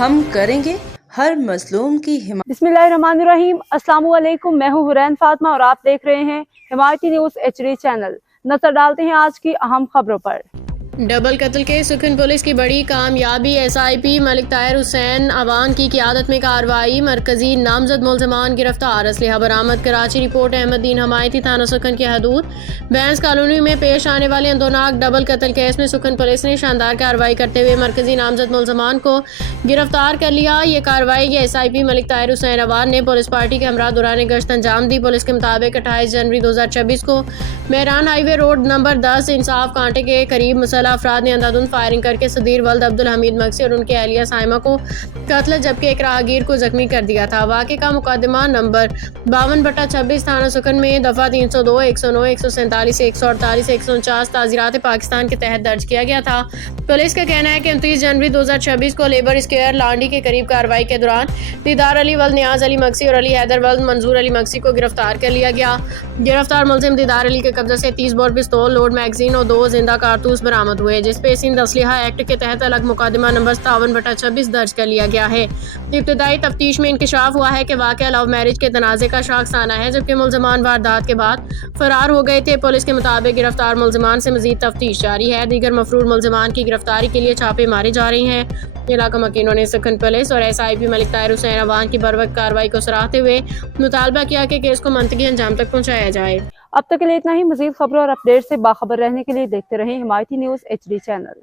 हम करेंगे हर मजलूम की हिमायत। बिस्मिल्लाहिर्रहमानिर्रहीम। अस्सलाम वालेकुम। मैं हूँ हुरैन फातिमा और आप देख रहे हैं हिमायती न्यूज़ HD चैनल। नजर डालते हैं आज की अहम खबरों पर। डबल कत्ल के सुखन पुलिस की बड़ी कामयाबी। SIP मलिक ताहिर हुसैन अवान की क़ियादत में कार्रवाई। मरकजी नामजद मुल्ज़मान गिरफ्तार। असलहा बरामद। कराची। रिपोर्ट अहमदीन हमायती थाना सुखन की हदूद बैंस कॉलोनी में पेश आने वाले अंदोनाक डबल कत्ल केस में सुखन पुलिस ने शानदार कार्रवाई करते हुए मरकजी नामजद मुल्ज़मान को गिरफ्तार कर लिया। ये कार्रवाई SIP मलिक ताहिर हुसैन अवान ने पुलिस पार्टी के हमरा दौरान गश्त अंजाम दी। पुलिस के मुताबिक 28 जनवरी 2026 को मेहरान हाईवे रोड नंबर 10 इंसाफ कांटे के करीब मुसल्लह अफराद ने अंधाधुंध फायरिंग करके सदीर वल्द अब्दुल हमीद मक्सी और उनके अहलिया साइमा को कत्ल जबकि एक राहगीर को जख्मी कर दिया था। वाक़े का मुकदमा नंबर 52/26 थाना सुखन में दफ़ा 302, 109, 147, 148, 149 ताज़ीरात पाकिस्तान के तहत दर्ज किया गया था। पुलिस का कहना है कि 29 जनवरी 2026 को लेबर स्क्वायर लांडी के करीब कार्रवाई के दौरान दीदार अली वल्द नियाज अली मक्सी और अली हैदर वल्द मंजूर अली मक्सी को गिरफ्तार कर लिया गया। गिरफ्तार मुलजिम दीदार अली के कब्जे से 30 बोर पिस्तौल, लोड मैगजीन और 2 जिंदा कारतूस बरामद हुए, जिस पे सिंध असलहा एक्ट के तहत अलग मुकदमा नंबर 57/26 दर्ज कर लिया गया है। इब्तदाई तफ्तीश में इंकशाफ हुआ है कि वाक़या लव मैरिज के तनाज़े का शाखसाना है, जबकि मुल्ज़िमान वारदात के बाद फरार हो गए थे। पुलिस के मुताबिक गिरफ्तार मुल्ज़िमान से मजीद तफ्तीश जारी है। दीगर मफरूर मुल्ज़िमान की गिरफ्तारी के लिए छापे मारे जा रहे हैं। इलाका मकीनों ने सुखन पुलिस और SIP मलिक ताहिर हुसैन अवान की बरवक्त कार्रवाई को सराहते हुए मुतालबा किया कि केस को मंतकी अंजाम तक पहुँचाया जाए। अब तक के लिए इतना ही। मजीद खबरों और अपडेट से बाखबर रहने के लिए देखते रहें हिमायती न्यूज़ HD चैनल।